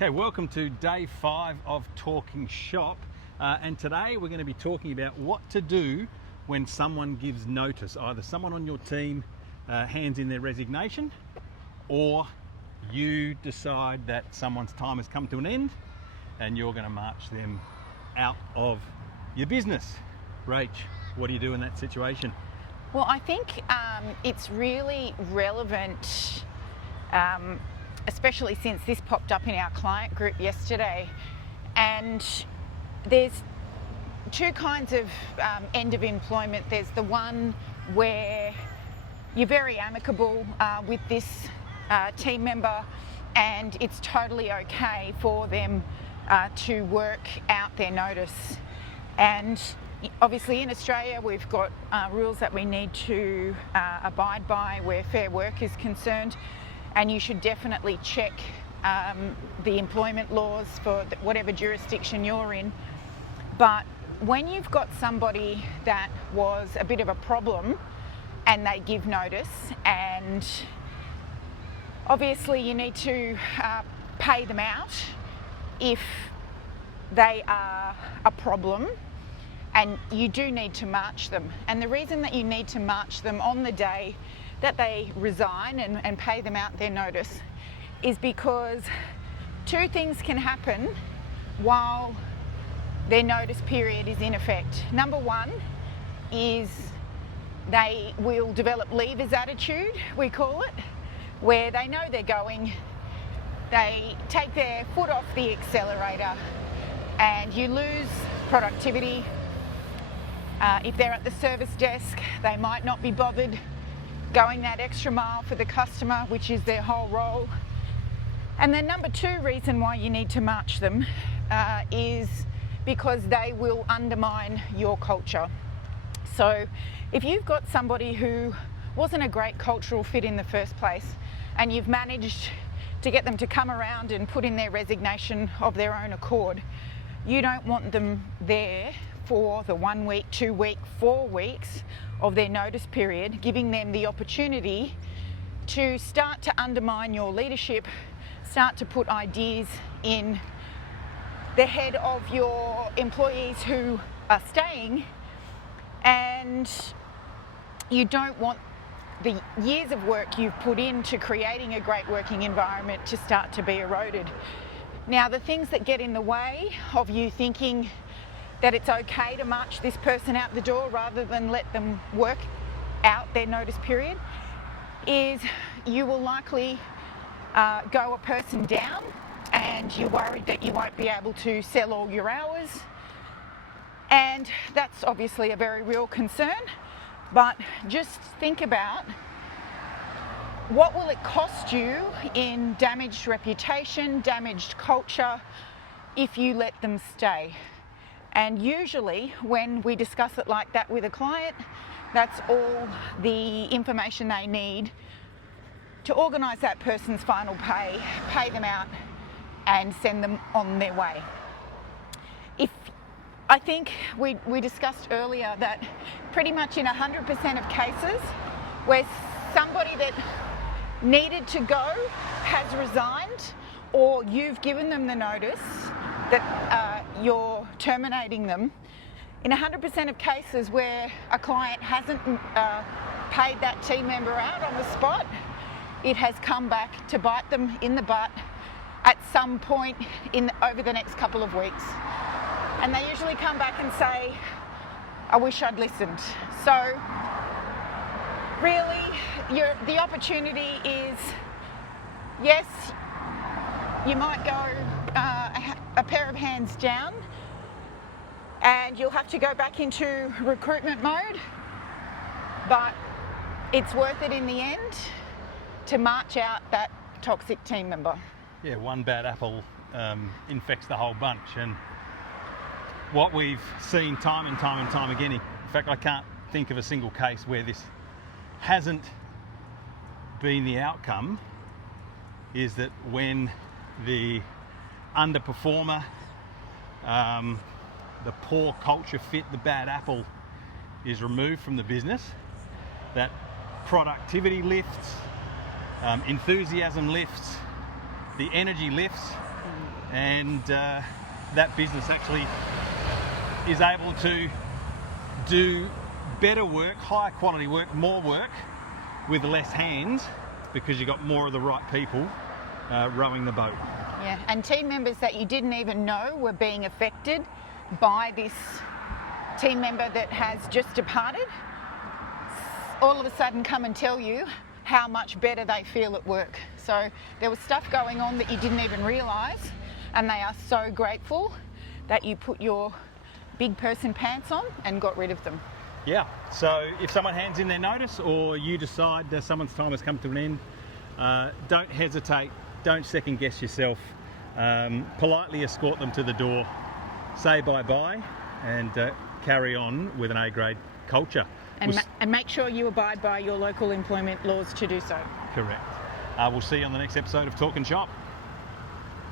Okay, welcome to day 5 of Talking Shop, and today we're going to be talking about what to do when someone gives notice. Either someone on your team hands in their resignation, or you decide that someone's time has come to an end and you're going to march them out of your business. Rach, what do you do in that situation? Well, I think it's really relevant, especially since this popped up in our client group yesterday. And there's two kinds of end of employment. There's the one where you're very amicable with this team member, and it's totally okay for them to work out their notice. And obviously in Australia we've got rules that we need to abide by where fair work is concerned, and you should definitely check the employment laws for whatever jurisdiction you're in. But when you've got somebody that was a bit of a problem and they give notice, and obviously you need to pay them out if they are a problem, and you do need to march them. And the reason that you need to march them on the day that they resign and pay them out their notice is because two things can happen while their notice period is in effect. Number one is they will develop leavers attitude, we call it, where they know they're going, they take their foot off the accelerator, and you lose productivity. If they're at the service desk, they might not be bothered going that extra mile for the customer, which is their whole role. And then number two reason why you need to march them is because they will undermine your culture. So if you've got somebody who wasn't a great cultural fit in the first place, and you've managed to get them to come around and put in their resignation of their own accord, you don't want them there for the 1 week, 2 week, 4 weeks of their notice period, giving them the opportunity to start to undermine your leadership, start to put ideas in the head of your employees who are staying, and you don't want the years of work you've put into creating a great working environment to start to be eroded. Now, the things that get in the way of you thinking that it's okay to march this person out the door rather than let them work out their notice period is you will likely go a person down, and you're worried that you won't be able to sell all your hours, and that's obviously a very real concern. But just think about what will it cost you in damaged reputation, damaged culture, if you let them stay. And usually when we discuss it like that with a client, that's all the information they need to organise that person's final pay them out and send them on their way. I think we discussed earlier that pretty much in 100% of cases where somebody that needed to go has resigned, or you've given them the notice that you're terminating them, in 100% of cases where a client hasn't paid that team member out on the spot, it has come back to bite them in the butt at some point over the next couple of weeks. And they usually come back and say, I wish I'd listened. So really, the opportunity is, yes, you might go a pair of hands down, and you'll have to go back into recruitment mode, but it's worth it in the end to march out that toxic team member. Yeah, one bad apple infects the whole bunch, and what we've seen time and time again, in fact I can't think of a single case where this hasn't been the outcome, is that when the underperformer, the poor culture fit, the bad apple is removed from the business, that productivity lifts, enthusiasm lifts, the energy lifts, and that business actually is able to do better work, higher quality work, more work with less hands, because you've got more of the right people rowing the boat. Yeah, and team members that you didn't even know were being affected by this team member that has just departed, all of a sudden come and tell you how much better they feel at work. So there was stuff going on that you didn't even realise, and they are so grateful that you put your big person pants on and got rid of them. Yeah, so if someone hands in their notice, or you decide that someone's time has come to an end, don't hesitate, don't second guess yourself. Politely escort them to the door, say bye-bye, and carry on with an A-grade culture. And make sure you abide by your local employment laws to do so. Correct. We'll see you on the next episode of Talking Shop.